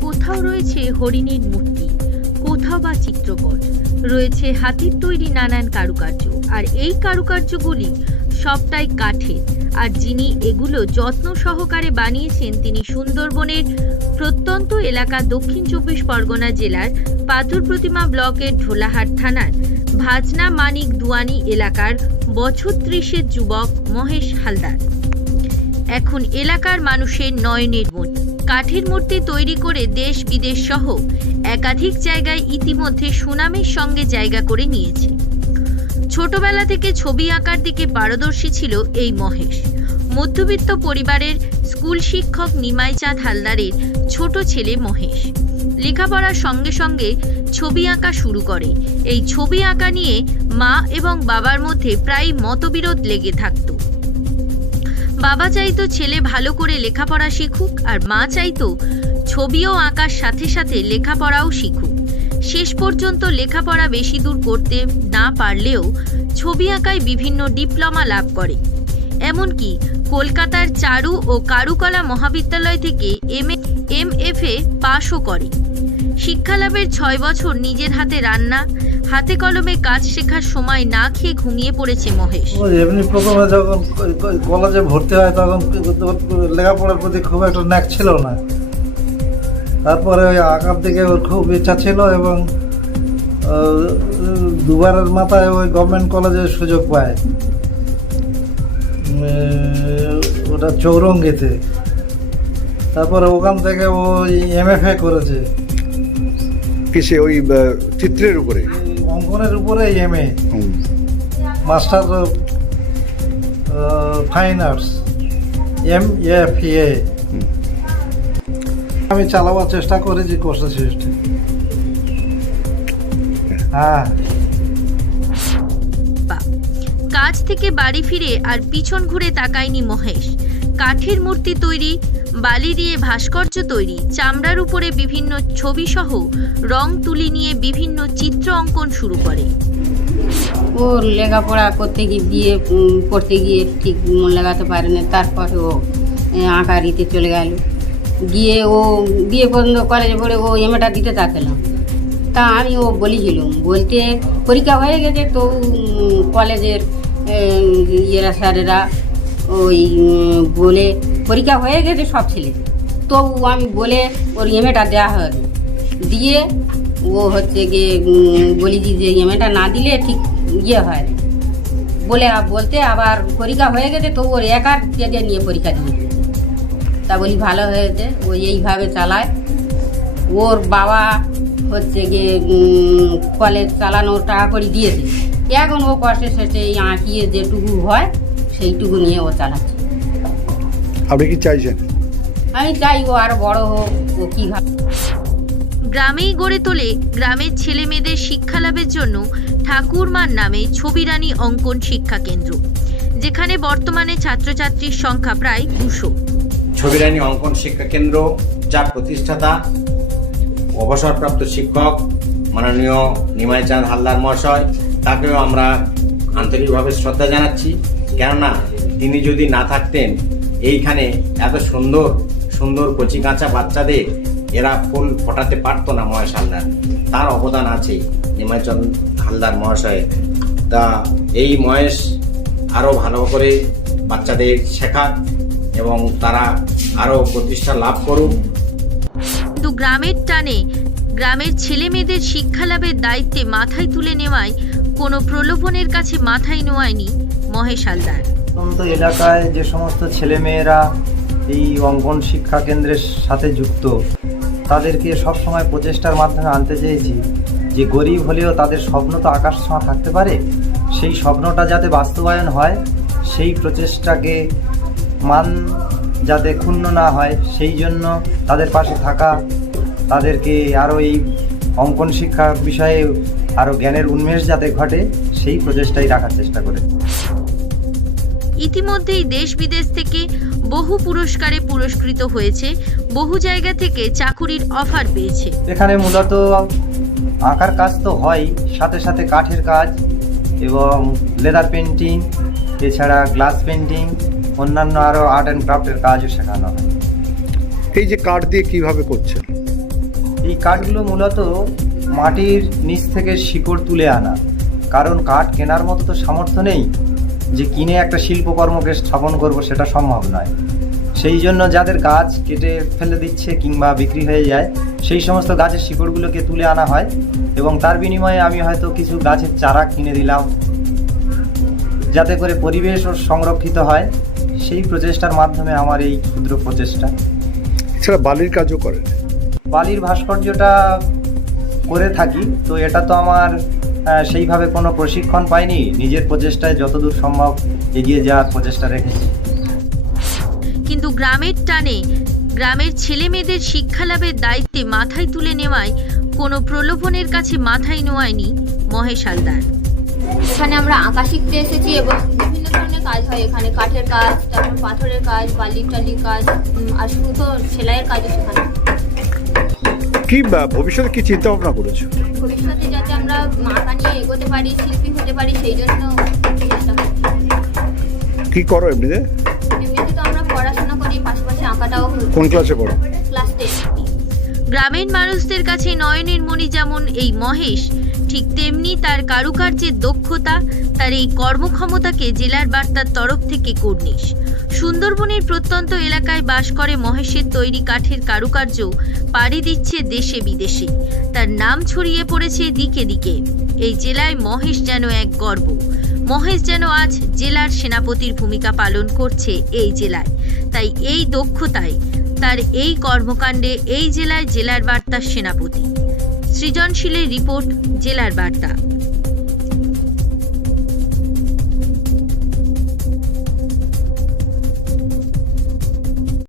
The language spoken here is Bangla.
কোথাও রয়েছে হরিণের মূর্তি, কোথাও বা চিত্রপট রয়েছে হাতির তৈরি নানান কারুকার্য, আর এই কারুকার্যগুলি সবটাই কাঠের, আর যিনি এগুলো যত্ন সহকারে বানিয়েছেন তিনি সুন্দরবনের প্রত্যন্ত এলাকা দক্ষিণ চব্বিশ পরগনা জেলার পাথর প্রতিমা ব্লকের ঢোলাহাট থানার ভাজনা মানিক দুয়ানি এলাকার বছর ত্রিশের যুবক মহেশ হালদার। এখন এলাকার মানুষের নয়নের মূর্তি কাঠের মূর্তি তৈরি করে দেশ বিদেশ সহ একাধিক জায়গায় ইতিমধ্যে সুনামের সঙ্গে জায়গা করে নিয়েছে। ছোটবেলা থেকে ছবি আঁকার দিকে পারদর্শী ছিল এই মহেশ। মধ্যবিত্ত পরিবারের স্কুল শিক্ষক নিমাই চাঁদ হালদারের ছোট ছেলে মহেশ। লেখাপড়ার সঙ্গে সঙ্গে ছবি আঁকা শুরু করে। এই ছবি আঁকা নিয়ে মা এবং বাবার মধ্যে প্রায় মতবিরোধ লেগে থাকতো। বাবা চাইতো ছেলে ভালো করে লেখাপড়া শিখুক, আর মা চাইতো ছবিও আঁকার সাথে সাথে লেখাপড়াও শিখুক। শেষ পর্যন্ত লেখাপড়া বেশি দূর করতে না পারলেও ছবি আঁকায় বিভিন্ন ডিপ্লোমা লাভ করে। এমনকি কলকাতার চারু ও কারুকলা মহাবিদ্যালয় থেকে এম এম এফ এ পাশও করে। শিক্ষালাভের ছয় বছর নিজের হাতে রান্না, হাতে কলমে কাজ শেখার সময় না খেয়ে ঘুমিয়ে পড়েছে মহেশ। ও, এমনি প্রথমে যখন কলেজে ভর্তি হয় তখন লেখাপড়ার প্রতি খুব একটা ন্যাক ছিল না। তারপরে ওই আঁকার দিকে ওর খুব ইচ্ছা ছিল এবং দুবারের মাথায় ওই গভর্নমেন্ট কলেজে সুযোগ পায়। ওটা চৌরঙ্গিতে। তারপরে ওখান থেকে ওই এমএফএ করেছে। কিসে ওই চিত্রের উপরে। অঙ্কনের উপরে M A master fine arts M F A আমি চালাবার চেষ্টা করেছি কোর্সের সিস্টেম হ্যাঁ। কাজ থেকে বাড়ি ফিরে আর পিছন ঘুরে তাকায়নি মহেশ। কাঠের মূর্তি তৈরি, বালি দিয়ে ভাস্কর্য তৈরি, চামড়ার উপরে বিভিন্ন ছবি সহ রং তুলি নিয়ে বিভিন্ন চিত্র অঙ্কন শুরু করে। ও লেখাপড়া করতে গিয়ে বিয়ে পড়তে গিয়ে ঠিক মন লাগাতে পারে না, তারপরে ও আঁকা রীতে চলে গেল। গিয়ে ও, বিয়ে পর্যন্ত কলেজে পড়ে ও এমএটা দিতে চাচ্ছিলাম তা আমি ও বলেছিলাম, বলতে পরীক্ষা হয়ে গেছে তো কলেজের ইয়েরা, স্যারেরা ওই বলে পরীক্ষা হয়ে গেছে সব ছেলে। তো আমি বলে ওর এমএটা দেওয়া হবে দিয়ে ও হচ্ছে গিয়ে বলি যে এমএটা না দিলে ঠিক ইয়ে হয়। বলে বলতে আবার পরীক্ষা হয়ে গেছে তো ওর একার থেকে নিয়ে পরীক্ষা দিয়েছে। তা বলি ভালো হয়েছে, ও এইভাবে চালায়। ওর বাবা হচ্ছে গিয়ে কলেজ চালানোর টাকা করে দিয়েছে। এখন ও কষ্টে শেষে এই আঁকিয়ে যেটুকু হয় সেইটুকু নিয়ে ও চালাচ্ছে। আপনি কি চাইছেন? আমি চাই ও আরও বড় হোক ও কীভাবে গ্রামেই গড়ে তোলে গ্রামের ছেলে মেয়েদের শিক্ষা লাভের জন্য ঠাকুরমার নামে ছবিরানী অঙ্কন শিক্ষা কেন্দ্র যেখানে বর্তমানে ছাত্রছাত্রীর সংখ্যা প্রায় দুশো। ছবিরানী অঙ্কন শিক্ষা কেন্দ্র যার প্রতিষ্ঠাতা অবসরপ্রাপ্ত শিক্ষক মাননীয় নিমাই চাঁদ হালদার মহাশয় তাকেও আমরা আন্তরিকভাবে শ্রদ্ধা জানাচ্ছি। কেননা তিনি যদি না থাকতেন, এইখানে এত সুন্দর সুন্দর কচি কাঁচা বাচ্চাদের এরা ফুল ফোটাতে পারতো না মহেশ হালদার তার অবদান আছে নিমাই চাঁদ হালদার মহাশয়ের। তা এই মহেশ আরও ভালো করে বাচ্চাদের শেখাক এবং তারা আরও প্রতিষ্ঠা লাভ করুক। কিন্তু গ্রামের টানে গ্রামের ছেলে মেয়েদের শিক্ষা লাভের দায়িত্বে মাথায় তুলে নেওয়ায় কোনো প্রলোভনের কাছে মাথায় নোয়ায়নি মহেশ হালদার। প্রত্যন্ত এলাকায় যে সমস্ত ছেলেমেয়েরা এই অঙ্কন শিক্ষা কেন্দ্রের সাথে যুক্ত, তাদেরকে সবসময় প্রচেষ্টার মাধ্যমে আনতে চেয়েছি। যে গরিব হলেও তাদের স্বপ্ন তো আকাশ ছোঁয়া থাকতে পারে, সেই স্বপ্নটা যাতে বাস্তবায়ন হয়, সেই প্রচেষ্টাকে মান যাতে ক্ষুণ্ণ না হয়, সেই জন্য তাদের পাশে থাকা, তাদেরকে আরও এই অঙ্কন শিক্ষা বিষয়ে আরও জ্ঞানের উন্মেষ যাতে ঘটে সেই প্রচেষ্টাই রাখার চেষ্টা করে। ইতিমধ্যেই দেশ বিদেশ থেকে বহু পুরস্কারে পুরস্কৃত হয়েছে বহু জায়গা থেকে চাকুরির অফার পেয়েছে। এখানে মূলত আঁকার কাজ তো হয় সাথে সাথে কাঠের কাজ এবং লেদার পেন্টিং এছাড়া গ্লাস পেন্টিং অন্যান্য আরও আর্ট অ্যান্ড ক্রাফটের কাজও শেখানো হয়। এই যে কাঠ দিয়ে কীভাবে করছেন? এই কাঠগুলো মূলত মাটির নিচ থেকে শিকড় তুলে আনা। কারণ কাঠ কেনার মতো তো সামর্থ্য নেই যে কিনে একটা শিল্পকর্মকে স্থাপন করব সেটা সম্ভব নয়। সেই জন্য যাদের গাছ কেটে ফেলে দিচ্ছে কিংবা বিক্রি হয়ে যায় সেই সমস্ত গাছের শিকড়গুলোকে তুলে আনা হয় এবং তার বিনিময়ে আমি হয়তো কিছু গাছের চারা কিনে দিলাম। যাতে করে পরিবেশও সংরক্ষিত হয়। সেই প্রচেষ্টার মাধ্যমে আমার এই ক্ষুদ্র প্রচেষ্টা। এছাড়া বালির কাজও করেন। বালির ভাস্কর্যটা করে থাকি তো এটা তো আমার সেইভাবে কোনো প্রশিক্ষণ পাইনি। নিজের প্রচেষ্টায় যতদূর সম্ভব এগিয়ে যাওয়ার প্রচেষ্টা রেখেছি। কিন্তু গ্রামের টানে গ্রামের ছেলে মেয়েদের শিক্ষা লাভের দায়িত্বে মাথায় তুলে নেওয়ায় কোনো প্রলোভনের কাছে মাথায় নোয়ায়নি মহেশ হালদার। এখানে আমরা আঁকা শিখতে এসেছি এবং বিভিন্ন ধরনের কাজ হয়। এখানে কাঠের কাজ তারপর পাথরের কাজ বালি টালির কাজ উম, আর সুতো সেলাইয়ের কাজও শেখানো হয়। কি বা ভবিষ্যতে কি চিন্তা ভাবনা করেছ? ভবিষ্যতে যাতে আমরা আঁকা নিয়ে এগোতে পারি শিল্পী হতে পারি সেই জন্য চেষ্টা করছি। কি করো এমনিতে? এমনিতে তো আমরা পড়াশোনা করি পাশাপাশি আঁকাটাও কোন ক্লাসে পড়ো? গ্রামের মানুষদের কাছে নয়নের মণি যেমন এই মহেশ, ঠিক তেমনি তার কারুকার্যের দক্ষতা, তার এই কর্মক্ষমতাকে জেলার বার্তার তরফ থেকে কর্নিশ। সুন্দরবনের প্রত্যন্ত এলাকায় বাস করে মহেশের তৈরি কাঠের কারুকার্য পাড়ি দিচ্ছে দেশে বিদেশে। তার নাম ছড়িয়ে পড়েছে দিকে দিকে। এই জেলায় মহেশ যেন এক গর্ব। মহেশ যেন আজ জেলার সেনাপতির ভূমিকা পালন করছে এই জেলায়। তাই এই দক্ষতায় তার এই কর্মকাণ্ডে এই জেলায় জেলার বার্তা সেনাপতি। সৃজনশীলের রিপোর্ট জেলার বার্তা।